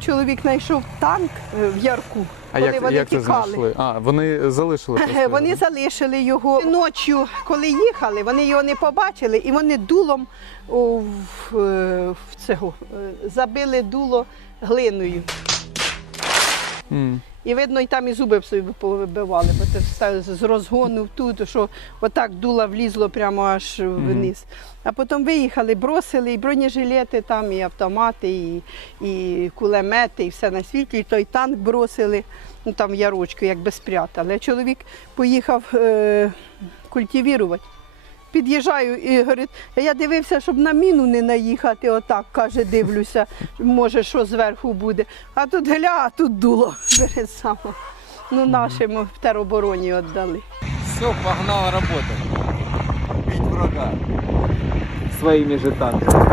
Чоловік знайшов танк е, в ярку, А коли як, вони як це тікали. знайшли? А, вони залишили просто. Е, його, Вони залишили його ночі, коли їхали, вони його не побачили, і вони дулом в, е, в цього, забили дуло глиною. М. І видно, і там і зуби б собі повибивали, бо це все з розгону тут, що отак дуло влізло прямо аж вниз. А потім виїхали, бросили і бронежилети там, і автомати, і, і кулемети, і все на світі. І той танк бросили, ну там в ярочку, якби спрятали. А чоловік поїхав е, культивірувати. Під'їжджаю і говорить, я дивився, щоб на міну не наїхати, отак, каже, дивлюся, може, що зверху буде. А тут гля, а тут дуло перед само. Ну, нашим в теробороні віддали. Все, погнала робота. Бить врага. своїми же танками.